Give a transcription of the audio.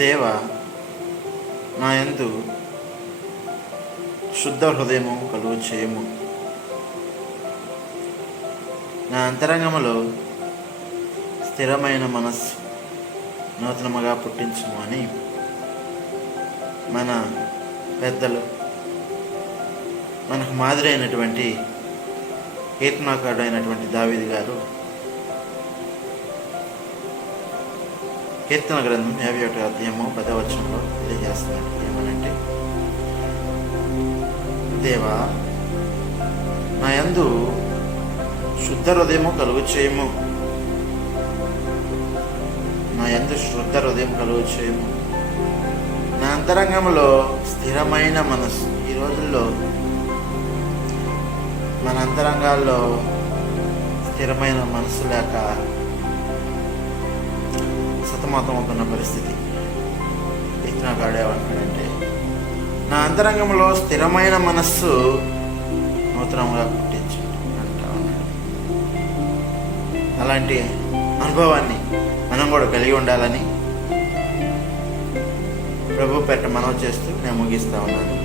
దేవ నా యందు శుద్ధ హృదయము కలుగు చేయము. నా అంతరంగములో స్థిరమైన మనస్సు నూతనముగా పుట్టించము అని మన పెద్దలు మనకు మాదిరి అయినటువంటి కీర్తనాకారుడు అయినటువంటి దావీది గారు కీర్తన గ్రంథం యాభై ఒకటి అధ్యాయము పదవచనంలో తెలియజేస్తున్నాడు. ఏమనంటే దేవా నా యందు శుద్ధ హృదయము కలుగు చేయము. నా యందు శుద్ధ హృదయం కలుగు చేయము. నా అంతరంగంలో స్థిరమైన మనసు ఈ రోజుల్లో మన అంతరంగాల్లో స్థిరమైన మనసు లేక సతమతమవుతున్న పరిస్థితి. ఇతనా ఏమంటాడంటే నా అంతరంగంలో స్థిరమైన మనస్సు నూతనంగా పుట్టించు అంటా ఉన్నాడు. అలాంటి అనుభవాన్ని మనం కూడా కలిగి ఉండాలని ప్రభు పెట్ట మనవి చేస్తూ నేను ముగిస్తా ఉన్నాను.